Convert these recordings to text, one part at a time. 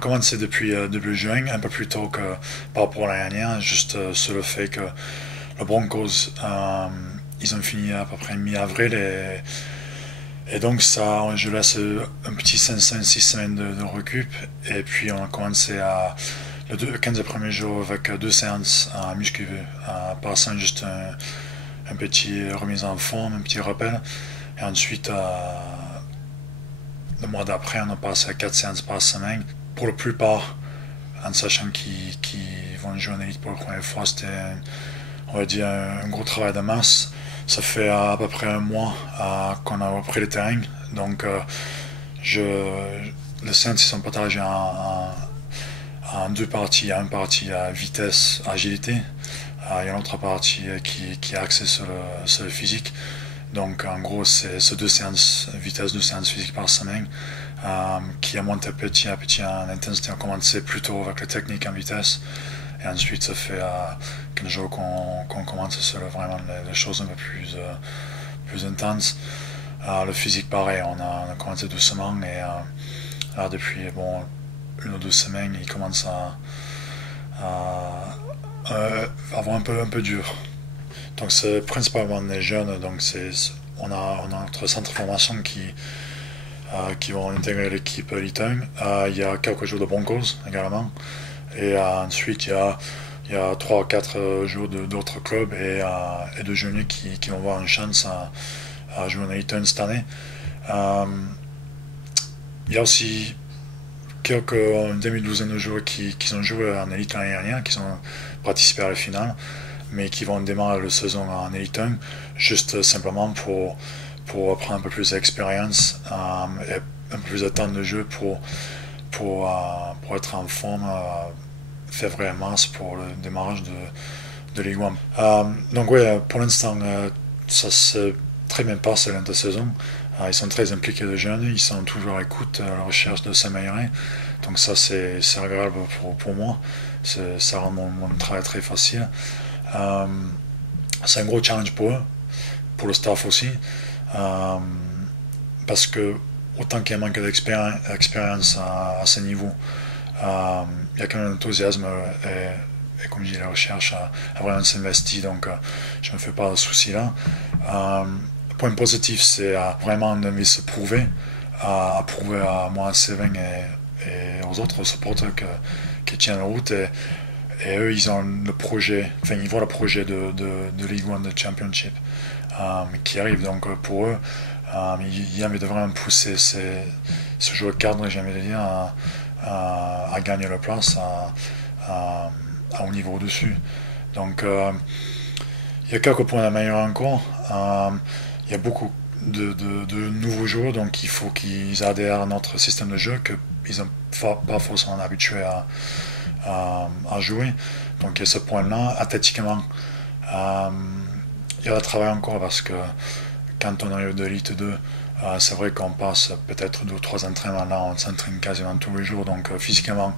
commencé depuis début juin, un peu plus tôt que par rapport à l'année dernière, juste sur le fait que le Broncos, ils ont fini à peu près mi-avril et donc ça, je laisse un petit 5-6 semaines de récup et puis on a commencé le 15 premiers jours avec 2 séances à muscu, passant juste un petit remise en forme, un petit rappel et ensuite le mois d'après on a passé à 4 séances par semaine. Pour la plupart, en sachant qu'ils vont jouer en élite pour la première fois, c'était on va dire un gros travail de masse. Ça fait à peu près un mois qu'on a repris le terrain. Donc, les séances sont partagées en deux parties. Il y a une partie à vitesse, agilité. Il y a une autre partie qui est axée sur le physique. Donc, en gros, c'est 2 séances vitesse, 2 séances physique par semaine qui a monté petit à petit en intensité. On commençait plutôt avec la technique en vitesse. Et ensuite, ça fait 15 jours qu'on commence sur vraiment les choses un peu plus intenses. Le physique, pareil, on a commencé doucement et là, depuis 1 ou 2 semaines, il commence à avoir un peu dur. Donc, c'est principalement les jeunes. Donc, on a notre centre de formation qui vont intégrer l'équipe Elite 1. Il y a quelques jours de Broncos également. Et ensuite, il y a 3 ou 4 jours d'autres clubs et de jeunes qui vont avoir une chance à jouer en Elite 1 cette année. Il y a aussi une demi-douzaine de joueurs qui ont joué en Elite l'année dernière, qui ont participé à la finale, mais qui vont démarrer la saison en Elite 1, juste simplement pour prendre un peu plus d'expérience et un peu plus de temps de jeu pour être en forme février-mars pour le démarrage de Ligue 1. Donc oui, pour l'instant, ça se très bien passé l'intersaison. Ils sont très impliqués de jeunes, ils sont toujours à l'écoute, à la recherche de s'améliorer. Donc ça, c'est agréable pour moi. Ça rend mon travail très facile. C'est un gros challenge pour eux, pour le staff aussi. Parce que autant qu'il y a un manque d'expérience à ce niveau, il y a quand même un enthousiasme et comme je dis, la recherche à vraiment s'investir, donc je ne me fais pas de soucis là. Le point positif, c'est vraiment de se prouver, à prouver à moi, à Sévin et aux autres supporters qui tiennent la route. Et eux, ils ont le projet, ils voient le projet de Ligue 1 de Championship qui arrive. Donc pour eux, il y a envie de vraiment pousser ce joueur cadre, j'ai envie de dire, à gagner la place à haut niveau au-dessus. Donc il y a quelques points à améliorer encore. Il y a beaucoup de nouveaux joueurs, donc il faut qu'ils adhèrent à notre système de jeu qu'ils n'ont pas forcément habitué à jouer. Donc il y a ce point-là. Athlétiquement, il y a le travail encore parce que quand on arrive de l'élite 2, c'est vrai qu'on passe peut-être 2 ou 3 entraînements là, on s'entraîne quasiment tous les jours, donc physiquement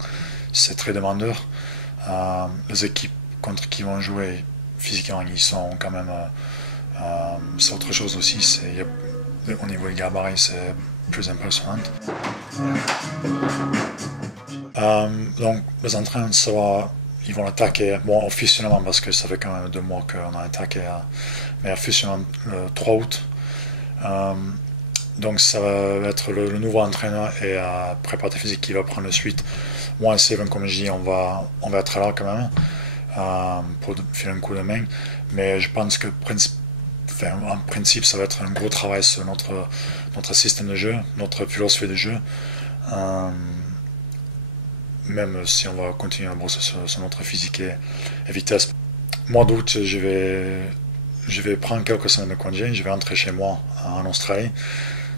c'est très demandeur. Les équipes contre qui vont jouer, physiquement ils sont quand même, c'est autre chose aussi, au niveau des gabarits c'est plus impressionnant. Donc les entraînements, ils vont attaquer, officiellement parce que ça fait quand même 2 mois qu'on a attaqué, mais officiellement le 3 août. Donc ça va être le nouveau entraîneur et préparateur physique qui va prendre la suite. Moi et Steven, comme je dis, on va être là quand même pour filer un coup de main, mais je pense que en principe ça va être un gros travail sur notre système de jeu, notre philosophie de jeu, même si on va continuer à brosser sur notre physique et vitesse. Mois d'août, je vais prendre quelques semaines de congé, je vais rentrer chez moi en Australie.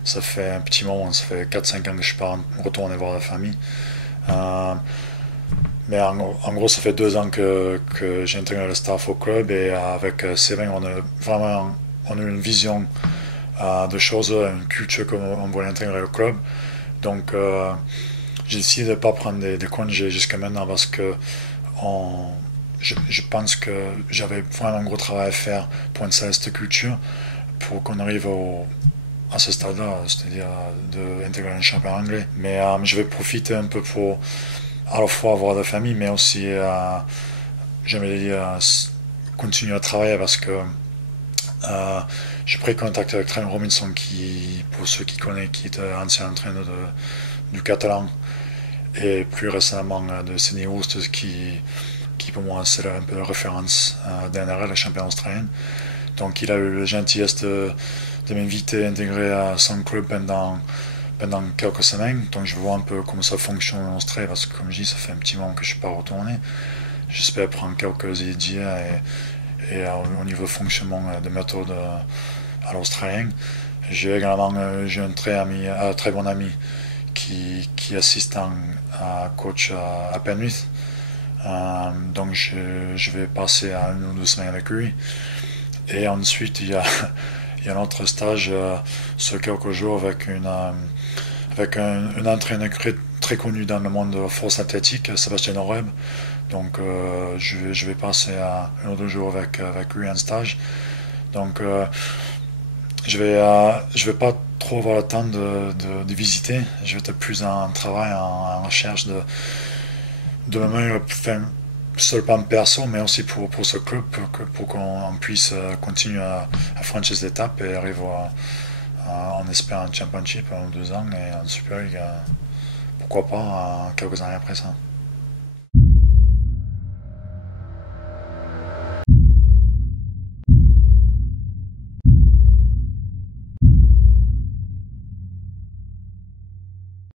Ça fait un petit moment, ça fait 4-5 ans que je ne suis pas retourné voir la famille. Mais en gros, ça fait 2 ans que j'ai intégré le staff au club et avec Sévin, on a une vision de choses, une culture qu'on voulait intégrer au club. Donc, j'ai décidé de ne pas prendre des congés jusqu'à maintenant parce que je pense que j'avais vraiment un gros travail à faire pour installer cette culture, pour qu'on arrive à ce stade-là, c'est-à-dire d'intégrer un championnat anglais. Mais je vais profiter un peu pour à la fois avoir de la famille, mais aussi, j'aimerais dire, continuer à travailler parce que j'ai pris contact avec Trent Robinson, qui, pour ceux qui connaissent, qui est ancien entraîneur du Catalan, et plus récemment de Sydney Roosters, qui pour moi c'est un peu la référence d'NRL, la champion australienne. Donc il a eu la gentillesse de m'inviter à intégrer à son club pendant quelques semaines. Donc je vois un peu comment ça fonctionne en Australie, parce que comme je dis, ça fait un petit moment que je ne suis pas retourné. J'espère prendre quelques idées et au niveau de fonctionnement de méthode à l'australien. J'ai également un très bon ami qui est assistant à coach à Penrith. Donc je vais passer à 1 ou 2 semaines avec lui. Et ensuite il y a un autre stage sur quelques jours avec un entraîneur très connu dans le monde de la force athlétique, Sébastien Oreb. Donc je vais passer à 1 ou 2 jours avec lui en stage. Donc je vais pas trop avoir le temps de visiter. Je vais être plus en travail, en recherche de me meilleur, sur le plan perso, mais aussi pour ce club, pour qu'on puisse continuer à franchir cette étape et arriver en espérant un championship en 2 ans et en Super League, pourquoi pas quelques années après ça.